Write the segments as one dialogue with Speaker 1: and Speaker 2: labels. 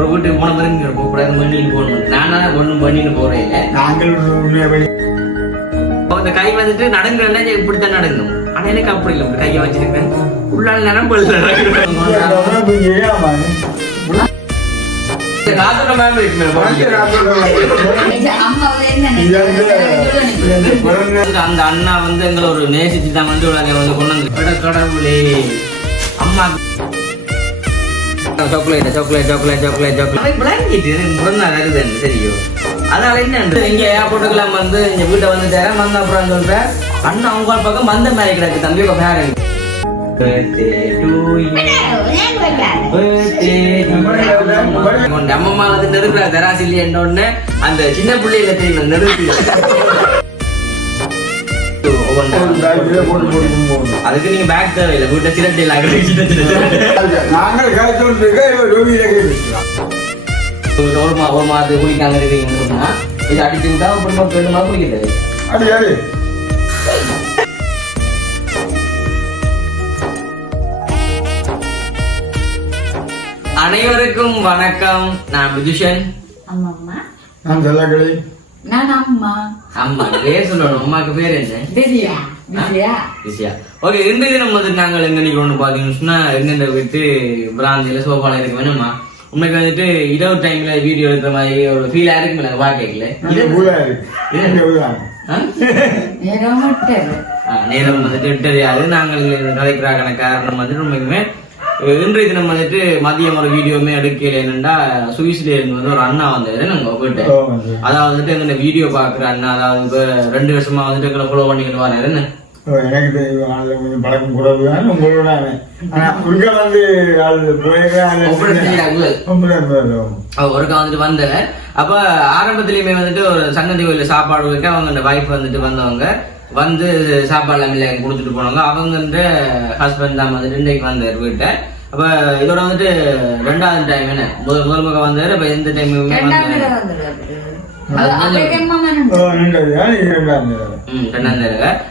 Speaker 1: ஒரு வீட்டுக்கு போன பிறகு இங்க போக கூடாது மண்ணின்னு போகணும்? நான் தான் பண்ணின்னு போறேன். இல்ல
Speaker 2: நாங்கள்
Speaker 1: அந்த கை வந்துட்டு நடங்குறேன்னா இப்படித்தான் நடங்கும். ஆனா எனக்கு அப்படி இல்லை. இப்படி கையை வச்சிருக்கேன். உள்ளால் மேம் இருக்கு. அந்த அண்ணா வந்து எங்களை ஒரு நேசிச்சு தான் வந்து உலக வந்து கொண்டு வந்து கடவுளே. அம்மா chocolate chocolate chocolate chocolate chocolate விளங்கிட்டு முருந்தா வருது சரியோ அதனால என்ன இங்க ஏர்போர்ட்டுக்கெல்லாம் வந்து இந்த வீட்டை வந்து தரேன் வந்த அப்புறம் சொல்றேன் அண்ணா அவங்க பக்கம் வந்த மாதிரி கிடக்கு தம்பி உங்க பேரன் அம்மம்மா வந்து நெருப்புல தராசி இல்லையன்னு அந்த சின்ன பிள்ளையில தெரியும் நெருப்பு அதுக்கு நீங்க பேக் தேவையில்லை. வீட்டை சிரட்டை இல்லை
Speaker 2: நாங்கள் காய்ச்சல் ரோகியில கேட்கலாம்
Speaker 1: ஒரு மா ஒரு மாதத்து குளிக்காங்க இருக்கீங்கன்னு சொன்னா இது அடிச்சு விட்டா அப்புறமா ரெண்டு மாதம் குளிக்கிறது?
Speaker 2: அது யாரு
Speaker 1: அனைவருக்கும் வணக்கம். நான் விதுஷன்.
Speaker 3: அம்மம்மா
Speaker 2: நான் சொல்லக்களி.
Speaker 3: நான் அம்மா.
Speaker 1: அம்மா பேர் சொல்லணும். அம்மாக்கு பேர் என்ன? ஓகே தினம் வந்து நாங்கள் எங்க நிக்க ஒன்று பார்த்தீங்கன்னு சொன்னா எங்கெந்த விட்டு பிராந்தியில சோபால இருக்க வேணுமா உண்மைக்கு வந்துட்டு இரவு டைம்ல வீடியோ எடுக்கிற மாதிரி ஒரு ஃபீலா இருக்குல்ல
Speaker 2: ஊழா
Speaker 3: நேரம் விட்டது
Speaker 1: வந்துட்டு தெரியாது நாங்கள் கதைக்கிறாக்கான காரணம் வந்துட்டு உண்மைக்குமே இன்றைய தினம் வந்துட்டு மதியம் ஒரு வீடியோவுமே எடுக்கல என்னண்டா சுவிஸ்ல இருந்து வந்து ஒரு அண்ணா வந்தாரு நாங்க போயிட்டு அதாவது வந்துட்டு எங்க வீடியோ பாக்குற அண்ணா அதாவது இப்ப ரெண்டு வருஷமா வந்துட்டு எங்களை ஃபாலோ பண்ணிக்கிட்டு வராரு என்ன?
Speaker 2: எனக்கு அதுல கொஞ்சம் பழக்கம் தான் உங்களோட அவன். ஆனா உங்க வந்து அது
Speaker 1: ஒருக்கா வந்துட்டு வந்தவன் அப்ப ஆரம்பத்திலயுமே வந்துட்டு ஒரு சங்கதி கோயில சாப்பாடு வைக்க அவங்க அந்த வைஃப் வந்துட்டு வந்தவங்க. வந்து சாப்பாடு எல்லாம் இல்லை கொடுத்துட்டு போனவங்க அவங்க ஹஸ்பண்ட் தான் வந்துட்டு இன்றைக்கு வந்தார் வீட்டை. அப்ப இதோட வந்துட்டு ரெண்டாவது டைம் என்ன? முதல் முதல் பக்கம் வந்தாரு அப்ப எந்த டைமுமே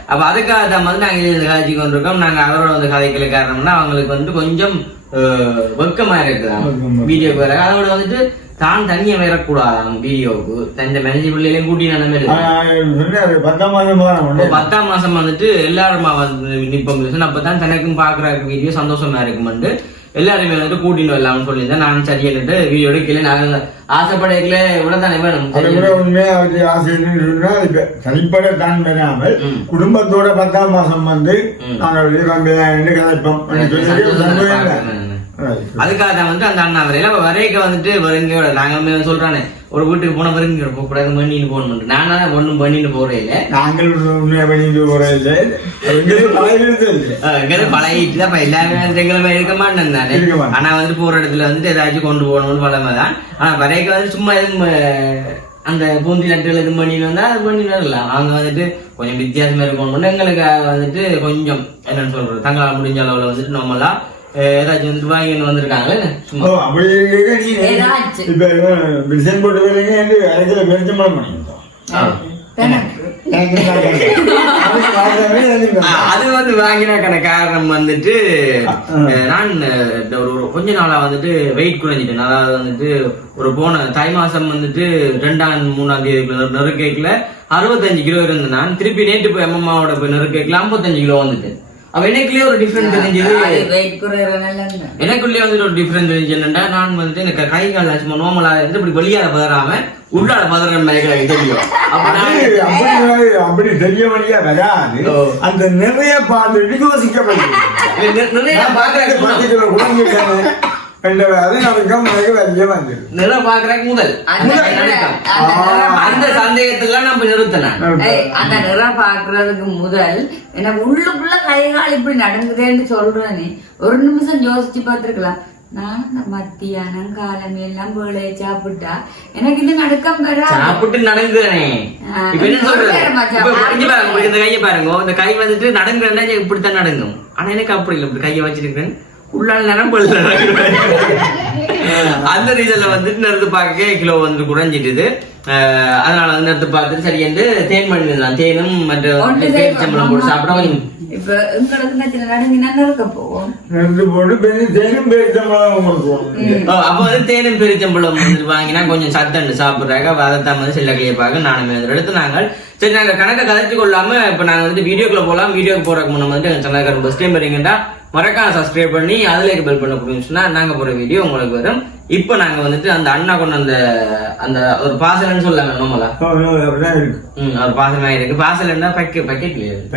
Speaker 1: அப்ப அதுக்காக தான் வந்து நாங்க காட்சிக்கு வந்திருக்கோம். நாங்க அவரோட வந்து கதைக்கல காரணம்னா அவங்களுக்கு வந்து கொஞ்சம் இருக்குதான்
Speaker 2: வெட்கமா.
Speaker 1: வீடியோக்கு வர அதோட வந்துட்டு தான் தனியா வரக்கூடாது வீடியோவுக்கு. தந்த மேனேஜ் பிள்ளைகளையும் கூட்டி
Speaker 2: சொன்னாரு, பத்தாம்
Speaker 1: மாசம் வந்துட்டு எல்லாருமா வந்து பேசணும் அப்பதான் தனக்கும் பாக்குற வீடியோ சந்தோஷமா இருக்குமெண்டு எல்லாருமே வந்துட்டு கூட்டிட்டு வரலாம்னு சொல்லியிருந்தேன் நான் சரியாட்டு வீடியோ எடுக்கல நாங்க ஆசைப்படைக்கல இவ்வளவுதானே வேணும்
Speaker 2: உண்மையா அவருக்கு ஆசை தனிப்பட தான் பெறாமல். குடும்பத்தோட பத்தாம் மாசம் வந்து. நாங்கள் வீரம்பேதான்
Speaker 1: அதுக்காக தான் வந்து அந்த அண்ணா வரையில வரைக்க வந்துட்டு வருங்க நாங்களுமே சொல்றானே ஒரு வீட்டுக்கு போன பிறகு போக கூடாது பண்ணிட்டு போகணும் நான் தான் ஒண்ணும் பண்ணிட்டு போறேன் இல்ல.
Speaker 2: நாங்கள் உண்மையா பண்ணிட்டு போறது இல்லை. எங்களுக்கு
Speaker 1: பழகிட்டு தான் எல்லாருமே வந்து எங்களை மாதிரி இருக்க மாட்டேன் தானே. ஆனா வந்துட்டு போற இடத்துல வந்துட்டு ஏதாச்சும் கொண்டு போகணும்னு பழமை தான். ஆனா வரைக்க வந்து சும்மா எதுவும் அந்த பூந்தி லட்டுகள் எதுவும் பண்ணிட்டு வந்தா அது பண்ணிட்டு வரலாம். அவங்க வந்துட்டு கொஞ்சம் வித்தியாசமா இருக்கணும் எங்களுக்கு வந்துட்டு கொஞ்சம் என்னன்னு சொல்றது தங்களால் முடிஞ்ச அளவுல வந்துட்டு நம்மளா ஏதாச்சும் வாங்கிட்டு வந்திருக்காங்களே?
Speaker 2: ஓ,
Speaker 1: சும்மா
Speaker 2: அப்படி. இப்ப போட்டு வேலைங்க என்று
Speaker 1: அது வந்து வாங்கினாக்கான காரணம் வந்துட்டு நான் ஒரு கொஞ்ச நாளா வந்துட்டு வெயிட் குறைஞ்சிட்டேன். அதாவது வந்துட்டு ஒரு போன தை மாசம் வந்துட்டு ரெண்டாம் மூணாம் தேதி நெருக்கேக்கில் அறுபத்தஞ்சு கிலோ இருந்தேன் நான். திருப்பி நேற்று போய் அம்மாவோட போய் நெருக்கேக்கில் ஐம்பத்தஞ்சு கிலோ வந்துட்டு. அப்ப எனக்குள்ளே ஒரு டிஃபரெண்ட் தெரிஞ்சது. எனக்குள்ளே வந்துட்டு ஒரு டிஃபரெண்ட் தெரிஞ்சு என்னன்னா நான் வந்துட்டு எனக்கு கை கால் சும்மா நோமலா இருந்து இப்படி வெளியால பதறாம உள்ளால பதற மாதிரி எனக்கு தெரியும். அப்ப நான்
Speaker 2: அப்படி தெரிய வழியா வராது. அந்த நிறைய பார்த்துட்டு யோசிக்கப்படுது
Speaker 1: நி- நிறைய
Speaker 2: குழந்தைக்கான அது நமக்கு நமக்கு வெளியே வந்தது
Speaker 1: நிற பாக்குறதுக்கு முதல்.
Speaker 3: அந்த
Speaker 1: அந்த
Speaker 3: நிற-
Speaker 1: நினைக்கம்.
Speaker 3: அந்த நிறம்
Speaker 1: அந்த சந்தேகத்துல நம்ம நிறுத்தினேன்
Speaker 3: அந்த நிறம் பாக்குறதுக்கு முதல் எனக்கு உள்ளுக்குள்ள கை கால் இப்படி நடங்குதேன்னு சொல்றேனே ஒரு நிமிஷம் யோசிச்சு பார்த்திருக்கலாம். நான் இந்த மத்தியானம் காலம் எல்லாம் வேலையை சாப்பிட்டா எனக்கு இந்த நடுக்கம் வராது.
Speaker 1: சாப்பிட்டு நடங்குறேனே. இந்த கையை பாருங்க. இந்த கை வந்துட்டு நடங்குறேன்னா இப்படித்தான் நடங்கும். ஆனா எனக்கு அப்படி இல்லை. இப்படி கையை வச்சிருக்கேன் உள்ளால நரம்பு அந்த ரீசன்ல வந்துட்டு நிறுத்து பார்க்க கிலோ வந்து குறைஞ்சிட்டுது. அதனால வந்து நிறுத்து பார்த்துட்டு சரி என்று தேன் பண்ணிடலாம் தேனும் மற்ற பேரிச்சம்பழம் போட்டு சாப்பிட கொஞ்சம்
Speaker 3: இப்ப எங்களுக்கு நச்சு நடங்கினா இருக்க போவோம்
Speaker 2: ரெண்டு போட்டு பெரிய தேனும் பேரிச்சம்பழம் கொடுப்போம்
Speaker 1: ஓ, அப்ப வந்து தேனும் பெருச்சம்பளம் வந்து வாங்கினா கொஞ்சம் சத்தண்டு சாப்பிடுறாங்க அதைத்தான் வந்து செல்ல கிளியப்பாக நானும் எடுத்து நாங்கள் சரி நாங்க கணக்கை கதைச்சு கொள்ளாம இப்ப நாங்க வந்து வீடியோக்குள்ள போலாம் வீடியோக்கு போறதுக்கு முன்ன வந்து சொன்னாங்க ஃபர்ஸ்ட் டைம் வரீங்கன்னா மறக்காம சப்ஸ்கிரைப் பண்ணி அதுல பெல் பண்ண புரியும் சொன்னா நாங்க போற வீடியோ உங்களுக்கு வரும் இப்போ நாங்க வந்துட்டு அந்த அண்ணா கொண்டு அந்த அந்த ஒரு பாசல்னு சொல்லாங்க
Speaker 2: இருக்கு.
Speaker 1: ம் ஒரு பாசல் இருக்கு. பாசல் என்ன பக்கெட்
Speaker 2: பக்கெட்ல இருக்கு.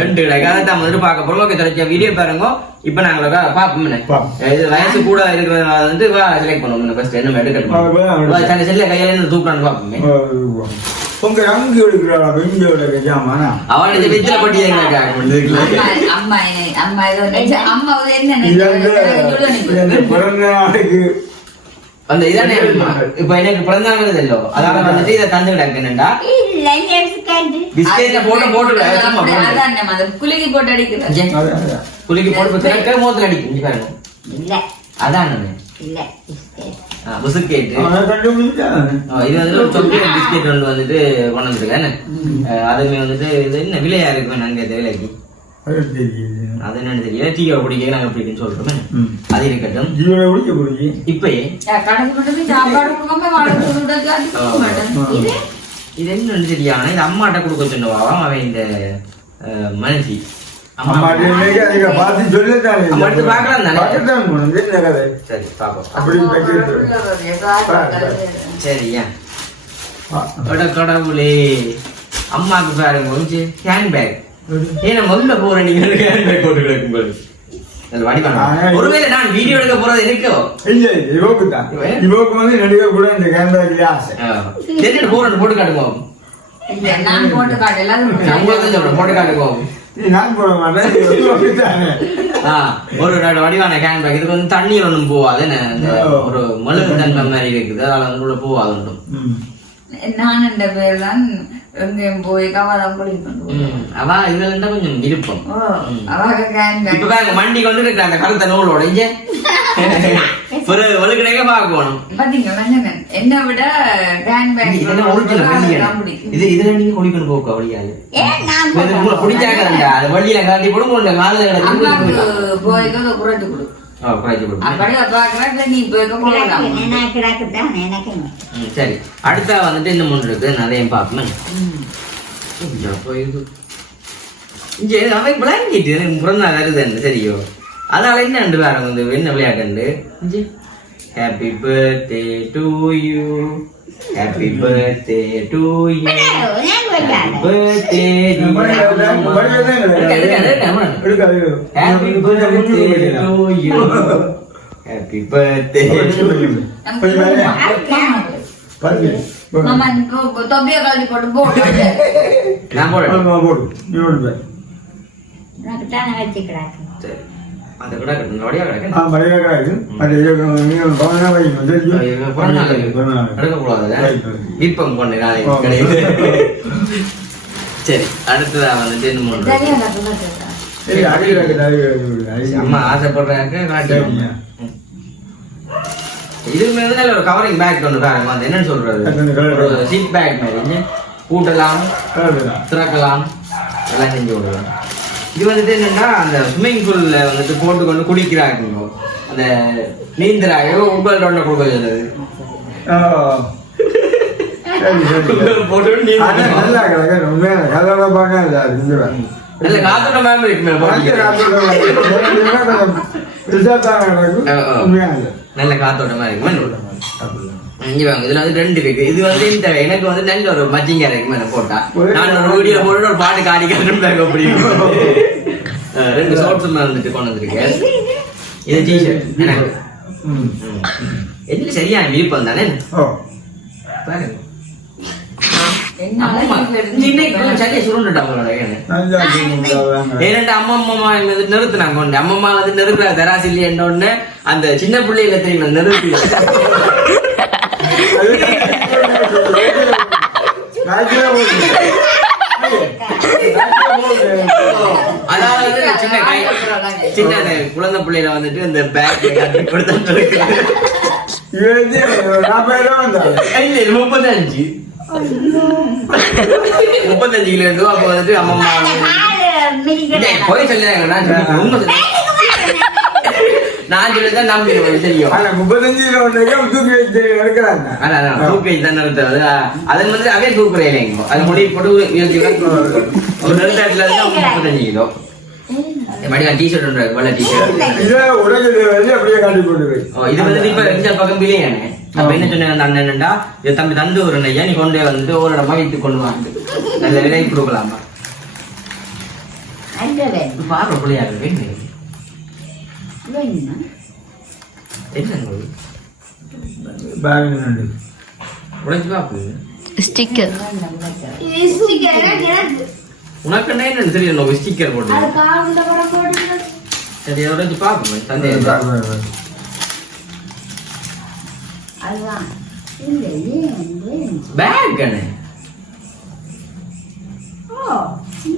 Speaker 2: ரெண்டு
Speaker 1: கிடையாது அதை தான் வந்துட்டு பார்க்க போறோம். ஓகே தெரிஞ்ச வீடியோ பாருங்க. இப்போ நாங்க பாப்போம்
Speaker 2: பாப்போம்.
Speaker 1: இது வயசு கூட இருக்கிறதுனால வந்து வா செலக்ட் பண்ணுவோம் ஃபர்ஸ்ட் என்ன சங்க செல்ல கையில இருந்து தூக்குறான்னு பாப்போமே
Speaker 2: உங்க அங்கு பெஞ்சு எடுக்க ஜாமானா?
Speaker 1: அவனுக்கு வித்தில பட்டி எங்க
Speaker 3: அம்மா அம்மா என்ன- அம்மா என்ன
Speaker 2: பிறந்த நாளைக்கு
Speaker 1: அந்த இதானே இப்ப எனக்கு பிறந்தாங்கிறது இல்லோ. அதால வந்துட்டு இதை தந்து கிடக்கு என்னண்டா பிஸ்கெட்ல போட்டு.
Speaker 3: அதான் நம்ம அதை குலுக்கி போட்டு அடிக்கிறது.
Speaker 1: இங்க,
Speaker 2: அது, அது.
Speaker 1: குலுக்கி போட்டு திறக்க மோத்துல அடிக்கும் இங்க பாருங்க.
Speaker 4: இல்ல.
Speaker 1: அதான் அண்ணே.
Speaker 4: இல்ல பிஸ்கெட்
Speaker 1: சாக்லேட் பிஸ்கெட் ஒன்று வந்துட்டு கொண்டு வந்துருக்கேன் அதுமே வந்துட்டு இது என்ன விலையா இருக்கு நாங்க இந்த விலைக்கு
Speaker 2: அது
Speaker 1: என்னன்னு தெரியல. டீயை குடிக்க பிடிக்குன்னு சொல்றோமே. அது இருக்கட்டும்.
Speaker 2: ஜீவனை குடிக்க குடிக்கி.
Speaker 1: இப்பயே
Speaker 4: இது?
Speaker 1: இது என்னன்னு தெரியாம இது அம்மாட்ட கொடுக்க சொன்னவாம் அவன் இந்த அஹ், கடவுளே. அம்மாக்கு பாருங்க கொஞ்சம் ஹேண்ட் பேக் ஏன்னா முதல்ல போற நீங்க ஹேண்ட் பேக் போட்டு கிடக்கும் ஒருவேளை நான் வீடியோ எடுக்க போறது இருக்கோ
Speaker 2: இல்ல, இவக்கு தான். இவக்கு வந்து நடிகை கூட இந்த கேமராக்கிலே ஆசை.
Speaker 1: போட்டு காட்டுவோம்
Speaker 3: போட்டு
Speaker 1: காட்டுவோம் ஒரு ரெண்டு வடிவான கேன் பேக் இதுக்கு வந்து தண்ணீர் ஒண்ணும் போவாது ஒரு மழுகு தன்மை மாதிரி இருக்குது அதனால வந்து உள்ள போவாது.
Speaker 3: நான் என்ற பேர் தான் எங்கேயும் போய் கவாதான் குளிக்கணும்
Speaker 1: ம், அதான் இதுல இருந்தா கொஞ்சம் விருப்பம் இப்ப பாருங்க மண்டி கொண்டு இருக்கிற அந்த கருத்த நூலோட இங்க ஒரு ஒழுக்கடைக்க பார்க்கணும்
Speaker 3: பாத்தீங்களா மஞ்சள் என்னை விட கேன் பேக்
Speaker 1: இது என்ன ஒரிஜினல் வெள்ளியா இது இதுல நீங்க குடிக்கணும் போக்க வழியாது
Speaker 4: ஏன் நான்
Speaker 1: இது உங்களை பிடிச்சாங்க அது வழியில காட்டி போடும் உங்க காலில்
Speaker 3: அம்மாவுக்கு போய் குறைச்சு கொடு
Speaker 1: சரி. அடுத்தா வந்துட்டு இந்த மூணு இருக்கு. நிறைய பார்ப்பேன் இங்கே அவன் விளையாடிட்டு எனக்கு பிறந்தா வருதுன்னு சரியோ? அதனால என்ன ரெண்டு வந்து என்ன விளையாட்டு happy birthday to you
Speaker 3: happy
Speaker 1: birthday to
Speaker 2: you birthday happy birthday to
Speaker 4: you happy birthday ഞാൻ
Speaker 1: പോട്ടെ அந்த சரி அடுத்ததான் வந்துட்டு
Speaker 2: என்ன
Speaker 1: அம்மா ஆசைப்படுறாங்க இதுக்கு மேலே ஒரு கவரிங் பேக் ஒன்று என்னன்னு சொல்றது? சீட் பேக் மாதிரி பூட்டலாம் திறக்கலாம் எல்லாம் செஞ்சு விடுவேன் இது வந்துட்டு என்னன்னா அந்த ஸ்விம்மிங் பூல்ல வந்துட்டு போட்டு கொண்டு குடிக்கிறாங்க அந்த நீந்தராயோ உங்கள் ஒன்று கொடுக்க
Speaker 2: நல்லா
Speaker 1: காத்தோட மேம் இருக்கு. நல்ல காத்தோட்டமா இருக்கு இங்க வாங்க இதுல வந்து ரெண்டு இருக்கு. இது வந்து இந்த எனக்கு வந்து நல்ல ஒரு மச்சிங்கா இருக்கு மேல போட்டா. நான் ஒரு வீடியோ போட்டு ஒரு பாட்டு காடி காட்டுறேன் அப்படி ரெண்டு ஷார்ட்ஸ் வந்துட்டு கொண்டு வந்திருக்கேன். இது டிஷர்ட். என்ன? சரியான விருப்பம் தானே? சரியா நிறுத்தினாங்க அம்மம்மா வந்து நிறுத்துற தராசு இல்லையன்ற உடனே அந்த சின்ன பிள்ளைகளை தெரியுமா
Speaker 2: போகுது.
Speaker 1: அதாவது சின்ன குழந்தை பிள்ளையில வந்துட்டு இந்த பேக் கொடுத்து முப்பத்தஞ்சு. முப்பத்தஞ்சு கிலோ இருந்து அப்போ வந்துட்டு. டேய், போய் சொல்லுறாங்க நான் சொல்லிதான் நம்பி தெரியும்.
Speaker 2: ஆனா முப்பத்தஞ்சு கிலோ ஒன்றைக்கு தூக்கி வச்சு எடுக்கிறாங்க
Speaker 1: அதான், அதான், தூக்கி தான் நிறுத்துறது. அது வந்து அவே தூக்குறே இல்லைங்க. அது முடி போட்டு உயர்த்தி விட்டா ஒரு நிறுத்தத்துல இருந்து முப்பத்தஞ்சு கிலோ. மடிவா டிஷர்ட் ஒன்று வெள்ளை டிஷர்ட்
Speaker 2: இதை உடைக்கிறது வந்து அப்படியே காட்டி போட்டு
Speaker 1: ஓ, இது வந்து இப்ப இந்த பக்கம் பிள்ளையானே. அப்ப என்ன அந்த அண்ணன் என்னடா இது தம்பி தந்து ஒரு ஐயா நீ கொண்டு வந்துட்டு ஒரு இடமா வைத்து கொண்டு வாங்க நல்ல விலை கொடுக்கலாமா? பாரு பிள்ளையா இருக்கு
Speaker 5: ஸ்டிக்கர்.
Speaker 1: உனக்கு என்ன நோய் ஸ்டிக்கர் போட்டு. சரி
Speaker 4: அதுதான். இல்லை, ஏன், ஏன்?
Speaker 1: பேக்
Speaker 4: ஓ,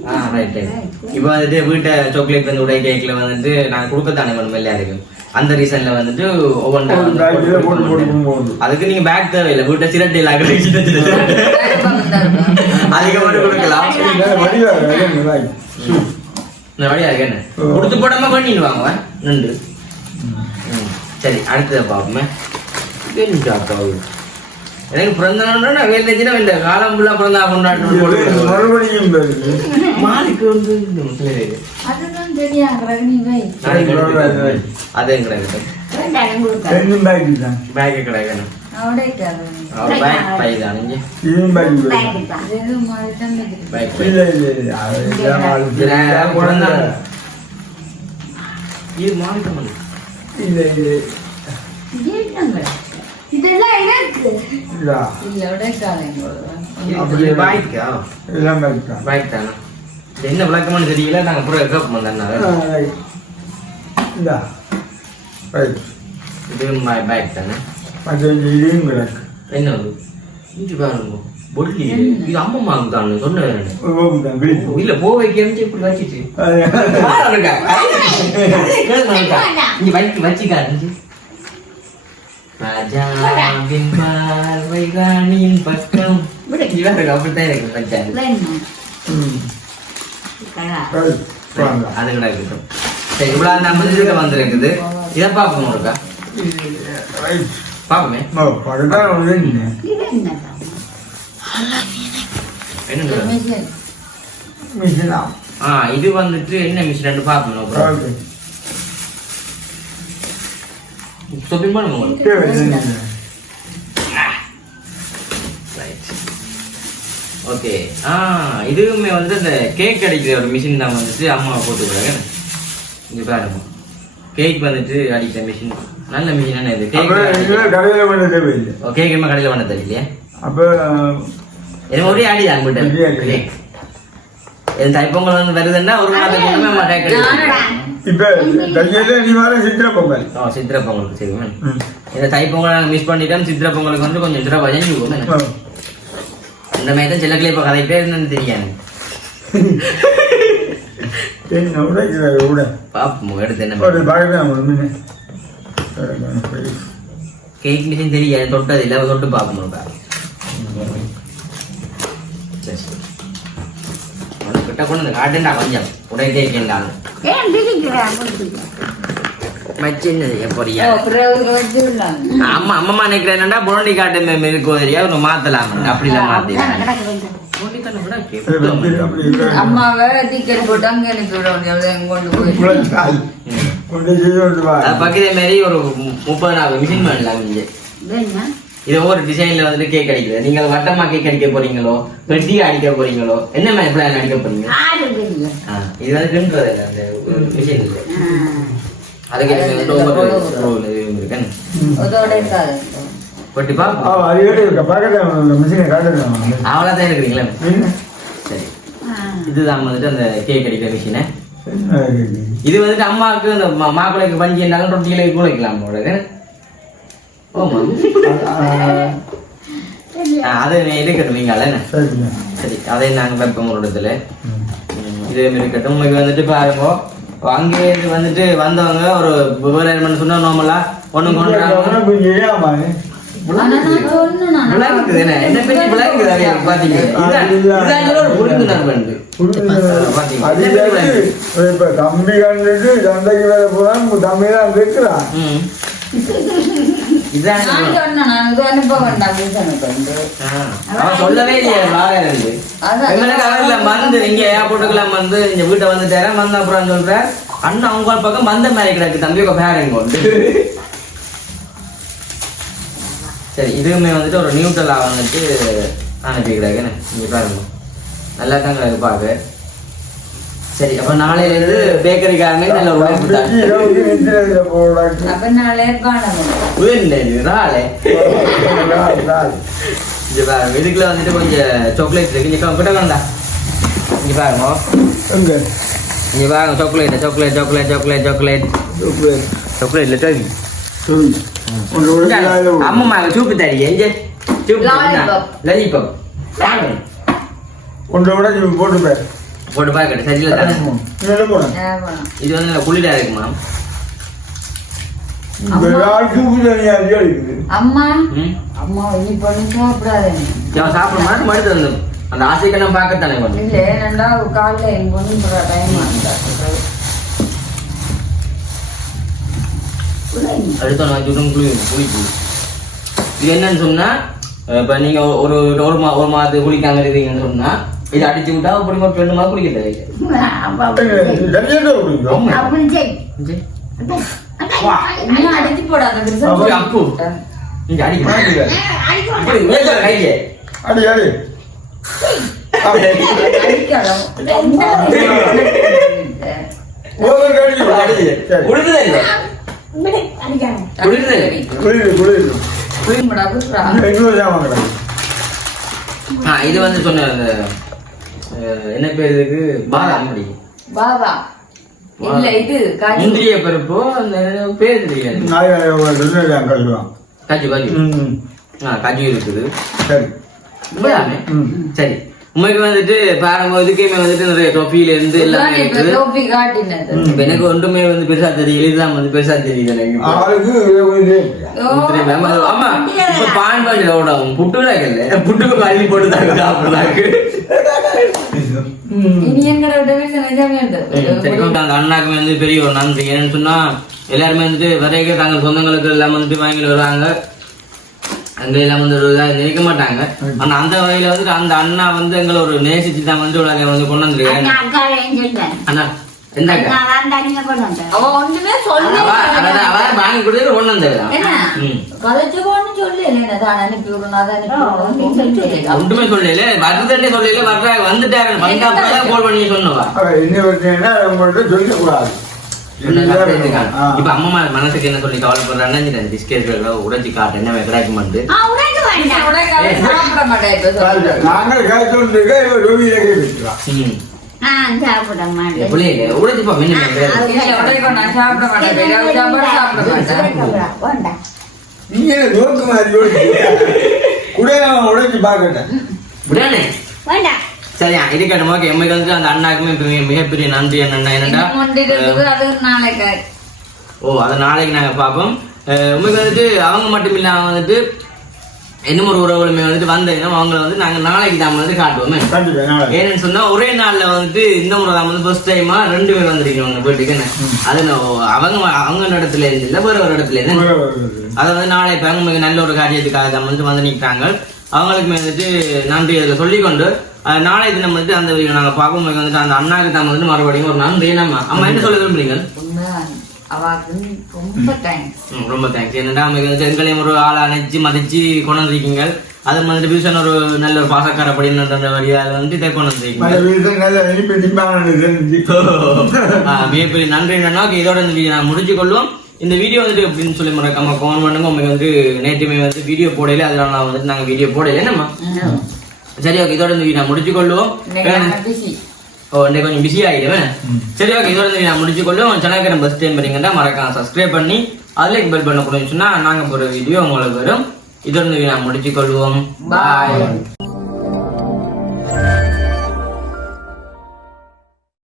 Speaker 1: ஆ ரைட் ரைட் இப்போ வந்துட்டு வீட்டை சாக்லேட் வந்து உடைய கேக்ல வந்துட்டு நான் கொடுக்கத்தானே வேணும் எல்லாருக்கும் அந்த ரீசன்ல வந்துட்டு ஒவ்வொன்றா வந்து போட்டு
Speaker 2: போட்டு போட்டு
Speaker 1: போட்டு
Speaker 2: போட்டு
Speaker 1: அதுக்கு நீங்க பேக் தேவையில்லை. வீட்டை சிரட்டை இல்லை அதுக்கு மட்டும் கொடுக்கலாம். வழியா இருக்கு. என்ன கொடுத்து போடாம பண்ணிட்டு வாங்க நன்று. சரி அடுத்ததை பார்ப்போமே. வெஞ்சாக்காவு எனக்கு பிறந்த நாள்னா நான் வேலை செஞ்சுனா இந்த காலம் ஃபுல்லா பிறந்தா கொண்டாடணும்
Speaker 2: மறுபடியும்.
Speaker 1: மாலுக்கு வந்து.
Speaker 3: அதுதான் வை
Speaker 1: நாளைக்கு எடுத்துட்டு அதே கிடையாது
Speaker 2: பேக்
Speaker 1: கிடைக்கணும்
Speaker 2: இல்ல இல்ல
Speaker 4: இதெல்லாம் எனக்கு
Speaker 2: இல்ல
Speaker 3: இல்ல உடைக்காதீங்க
Speaker 1: இது பைக்கா
Speaker 2: எல்லாம் தானே
Speaker 1: இது என்ன விளக்கமானு தெரியல நாங்கள் அப்புறம் மாட்டேன்
Speaker 2: இல்ல ரைட்
Speaker 1: இது பைக் தானே
Speaker 2: மற்ற இதையும் கிடக்கு
Speaker 1: என்ன அது இஞ்சி பாருங்க பொல்லி இது அம்மா தான் சொன்ன
Speaker 2: ஓம் தான் வீட்டு
Speaker 1: இல்ல போ வைக்க இப்படி வச்சிச்சு
Speaker 2: அது-
Speaker 1: பாரு இருக்கா. கேளுங்க இருக்கா. இங்க வச்சு வச்சுக்காரு ராஜாவின் பார்வை ராணியின் பக்கம் இவன் இருக்கு, அப்படித்தான்?
Speaker 2: ரைட். வாங்க.
Speaker 1: அது கிடக்கட்டும் சரி இவ்வளவு நம்ம இதுக்கு வந்திருக்குது இதை பார்ப்போம் இருக்கா
Speaker 2: ரைட்.
Speaker 1: பார்ப்போமே? என்ன? ஆ இது வந்துட்டு என்ன மிஷின் பார்ப்போம் உங்களுக்கு
Speaker 2: தேவை இல்லை.
Speaker 1: ஓகே ஆ இதுவுமே வந்து அந்த கேக் அடிக்கிற ஒரு மிஷின் தான் வந்துட்டு அம்மா போட்டுக்கிறாங்க இங்க பாருங்க. கேக் வந்துட்டு அடிக்கிற மிஷின் நல்ல மிஷின் இது. கேக்
Speaker 2: கடையில பண்ண தேவையில்லை.
Speaker 1: கேக் என்ன கடையில் பண்ண தெரியலையே
Speaker 2: அப்ப
Speaker 1: என்ன ஒரே அடி தான்
Speaker 2: ஒரே அடி.
Speaker 1: போட்டு கேக் என் தைப்பொங்கல் வந்து வருதுன்னா ஒரு மாதத்துக்கு
Speaker 2: இப்ப வர சித்திர பொங்கல்.
Speaker 1: ஓ சித்திரை பொங்கலுக்கு சரி. இந்த நாங்கள் மிஸ் பண்ணிட்டோம். சித்திரை பொங்கலுக்கு வந்து கொஞ்சம் சிறப்பாக செஞ்சுக்குவோம்
Speaker 2: ஆ.
Speaker 1: இந்த மாதிரி தான் சில இப்போ கதை பேர் என்னன்னு தெரியாது பாப்போம் எடுத்து என்ன கேக் மிஷின் தெரியாது தொட்டது இல்லை தொட்டு பார்க்கணும் சரி சரி உனக்கு கிட்ட கொண்டு வந்து காட்டுண்டா கொஞ்சம் உடைய கேட்கண்டாலும்
Speaker 4: ஏன் பிரிக்கிறா? முடிச்சுக்க.
Speaker 1: மச்சின்னு எப்படியா
Speaker 3: பிறகு வச்சுருந்தாங்க
Speaker 1: அம்மா அம்மா நினைக்கிறேன் என்னடா புரண்டி காட்டு மேம் இருக்கோ தெரியா ஒன்று மாத்தலாம் அப்படி இல்லை மாத்தி.
Speaker 3: அம்மாவை டிக்கெட் போட்டு அங்கே அனுப்பி
Speaker 1: ஒரு முப்பது மிஷின் பண்ணலாம் இங்கே? இது ஒவ்வொரு டிசைன்ல வந்துட்டு கேக் அடிக்கிறது நீங்க வட்டமா கேக் அடிக்க போறீங்களோ பெட்டியா அடிக்க போறீங்களோ என்ன மாதிரி பிளான் அடிக்க போறீங்க? இது இல்லை அந்த மிஷின் இல்லை
Speaker 4: ஆ.
Speaker 1: அதுக்கு அவ்வளோதான் இருக்கிறீங்களா சரி. இதுதான் வந்துட்டு அந்த கேக் அடிக்கிற மிஷினு
Speaker 2: இது?
Speaker 1: வந்துட்டு அம்மாவுக்கு இந்த மா- மாப்பிள்ளைக்கு பஞ்சு இருந்தாலும் ரொட்டியில கூட வைக்கலாம் போல ஓமா
Speaker 2: ஆ,
Speaker 1: ஆ, அது இருக்கட்டும் நீங்க என்ன சரி அதை நாங்க வைப்போம் ஒரு இடத்துல இதே மாதிரி இருக்கட்டும். உங்களுக்கு வந்துட்டு பாருங்க அங்கே இருந்து வந்துட்டு வந்தவங்க ஒரு வேலை சொன்னா நார்மலா ஒண்ணு கொண்டு
Speaker 2: கொஞ்சம் ஏன் விளங்குமானே
Speaker 3: ஆனா நான் சொன்னேன் நான்.
Speaker 1: விளங்குது என்ன? என்ன பத்தி விளங்குது அது எனக்கு பாத்தீங்க இதான் இதான் ஒரு புரிந்துணர்வு உண்டு. பாத்தீங்களா?
Speaker 2: அது
Speaker 1: என்ன பத்தி
Speaker 2: வந்து
Speaker 1: விளங்குது?
Speaker 2: இப்ப தம்பி கண்டுட்டு சந்தைக்கு வேற போறான் தம்பி தான் இருக்கிறான்.
Speaker 1: சொல்லவே இல்லையே வாழை ரெண்டு
Speaker 3: அதான்.
Speaker 1: எங்களுக்கு அவர்ல வந்து இங்க ஏர்போர்ட்டுக்குலாம் வந்து இங்க வீட்டை வந்து தரேன் வந்த அப்புறம் சொல்றேன் அண்ணா அவங்க பக்கம் மந்த மாதிரி கிடக்கு தம்பி உங்க பேரங்க உண்டு சரி இதுவுமே வந்துட்டு ஒரு நியூட்ரலா வந்துட்டு அனுப்பி கிடக்குன்னு இங்க பாருங்க. நல்லா தான் கிடக்கு பார்க்க. சரி அப்ப நாளையில இருந்து பேக்கரிக்காரங்க நல்ல ஒரு உழைப்பு
Speaker 3: அப்ப நாளே காணும்
Speaker 1: இதுக்குள்ள வந்துட்டு கொஞ்சம் சாக்லேட் இருக்கு. இங்க கிட்ட வேண்டா இங்க பாருங்க
Speaker 2: எங்க?
Speaker 1: இங்க பாருங்க chocolate chocolate chocolate chocolate chocolate
Speaker 2: உங்க வீட்டுல
Speaker 1: அம்மா சூப்பு தரி எங்க சூப்பு. லலிபப்
Speaker 2: நீ போட்டு
Speaker 1: போட்டு பாக்கட்டு சரியில்ல தானே. இது வந்து நல்லா குளிரா இருக்குமா
Speaker 3: அம்மா. அம்மா. இனி பண்ணி சாப்பிடாதீங்க
Speaker 1: அவன் சாப்பிட மாதிரி மடுத்து வந்து அந்த ஆசைக்கு நம்ம பார்க்கத்தானே
Speaker 3: இல்ல என்னண்டா காலைல என் பொண்ணு டைம்
Speaker 1: அடுத்த நான் சுடும் குளி குளிக்கு இது என்னன்னு சொன்னா இப்ப நீங்க ஒரு ஒரு மா ஒரு மாதத்துக்கு குளிக்காம இருக்கீங்கன்னு சொன்னா இது அடிச்சு விட்டா அப்படி ஒரு ரெண்டு
Speaker 4: செய்
Speaker 3: என்ன அடிச்சு போடாத
Speaker 1: அப்பு. இங்க அடிக்க மேல.
Speaker 2: அடி அடி
Speaker 1: குளிக்குதா இல்ல? இல்ல?
Speaker 2: குளிரு குளிரு
Speaker 1: ஆ, இது வந்து சொன்ன என்ன பேர் இதுக்கு? பாதாம்
Speaker 3: பாபா இல்ல இது
Speaker 1: முந்திரிய பருப்போ அந்த பேர் தெரியாது. காஜு காஜு. ஆ காஜு இருக்குது.
Speaker 2: சரி.
Speaker 1: சரி. உண்மைக்கு வந்துட்டு பாருங்க இதுக்குமே வந்துட்டு நிறைய டொஃபில இருந்து எல்லாமே எனக்கு ஒன்றுமே வந்து பெருசா தெரியல. இதுதான் வந்து பெருசா தெரியுது எனக்கு? ஆமா, இப்ப பான் பாஞ்சு ஓடும் புட்டு புட்டுக்கு அள்ளி போட்டு தாங்க சாப்பிடுறாங்க அண்ணாக்கு வந்து பெரிய ஒரு நன்றி. ஏன்னு சொன்னா எல்லாருமே வந்துட்டு வரைக்கும் தங்கள் சொந்தங்களுக்கு எல்லாம் வந்துட்டு வாங்கிட்டு வருவாங்க. அங்க எல்லாம் வந்து ஒரு நினைக்க மாட்டாங்க. ஆனா அந்த வகையில வந்துட்டு அந்த அண்ணா வந்து எங்களை ஒரு நேசிச்சு தான் வந்து உலக வந்து கொண்டு வந்திருக்காங்க அண்ணா
Speaker 3: சொல்லு
Speaker 1: ஒன்றுமே சொல்லல வருதுட்டே சொல்லல வர்றாங்க வந்துட்டாரு வந்தா அப்புறம் கால் பண்ணி சொன்னவா
Speaker 2: என்ன? பிரச்சனைனா உங்கள்கிட்ட சொல்லக்கூடாது ஆ.
Speaker 1: இப்ப அம்மா மனசுக்கு என்ன சொல்லி கவலைப்படுறாங்கன்னா பிஸ்கெட்களை உடைச்சு காட்டு என்ன
Speaker 3: இப்ப சொல்லு.
Speaker 2: நாங்கள் காய்ச்சல் நீங்க நோக்கு மாதிரி உடைச்சு
Speaker 4: வேண்டாம்
Speaker 1: சரியா இருக்கட்டும் ஓகே. எம்மைக்கு வந்து அந்த அண்ணாக்குமே மிக- மிகப்பெரிய நன்றி என்னன்னா என்னடா ஓ அதை நாளைக்கு நாங்க பார்ப்போம். உண்மைக்கு வந்துட்டு அவங்க மட்டும் இல்லாம வந்துட்டு இன்னும் ஒரு உறவுகளுமே வந்துட்டு வந்தீங்கன்னா அவங்கள வந்து நாங்க நாளைக்கு தான் வந்து காட்டுவோமே. ஏன்னு சொன்னா ஒரே நாள்ல வந்துட்டு இந்த முறை தான் வந்து ஃபர்ஸ்ட் டைமா ரெண்டு பேர் வந்திருக்கீங்க வீட்டுக்கு என்ன? அது அவங்க அவங்க இடத்துல இருந்து இல்ல வேற ஒரு இடத்துல இருந்து அதை வந்து நாளை இப்ப அவங்க நல்ல ஒரு காரியத்துக்காக தான் வந்து வந்து நிற்கிறாங்க அவங்களுக்கு வந்துட்டு நன்றி அதில் சொல்லிக்கொண்டு நாளை தினம் வந்துட்டு அந்த வீடியோ நாங்கள் பார்க்கும் போது வந்துட்டு அந்த அண்ணாக்கு தான் வந்து மறுபடியும் ஒரு நன்றி. நம்ம அம்மா என்ன சொல்ல விரும்புறீங்க?
Speaker 3: அவாக்கு ரொம்ப தேங்க்ஸ்
Speaker 1: ரொம்ப தேங்க்ஸ் என்னடா உங்களுக்கு வந்து எங்களையும் ஒரு ஆளை அணைச்சு மதிச்சு கொண்டு வந்திருக்கீங்க அது மாதிரி பியூஷன் ஒரு நல்ல ஒரு பாசக்கார அப்படின்ற வழியாக வந்துட்டு இதை கொண்டு வந்திருக்கீங்க மிகப்பெரிய நன்றி என்னன்னா இதோட இந்த வீடியோ நான் முடிச்சு கொள்வோம் இந்த வீடியோ வந்துட்டு அப்படின்னு சொல்லி மறக்காம கமெண்ட் பண்ணுங்க. உங்களுக்கு வந்து நேற்றுமே வந்து வீடியோ போடல அதனால நான் வந்துட்டு நாங்க வீடியோ போடல. என்னம்மா? சரி ஓகே. இதோட இந்த வீடியோ நான் முடிச்சு கொள்வோம் ஓ இன்னைக்கு கொஞ்சம் பிஸி ஆகிடுவேன் சரி ஓகே இதோட நான் முடிச்சு கொள்வோம் சேனலுக்கு நம்ம ஃபஸ்ட் டைம் வரீங்கன்னா மறக்காம சப்ஸ்கிரைப் பண்ணி அதுல பெல் பண்ண சொன்னா நாங்க போற வீடியோ உங்களுக்கு வரும். இதோட நான் முடிச்சு கொள்வோம் பாய்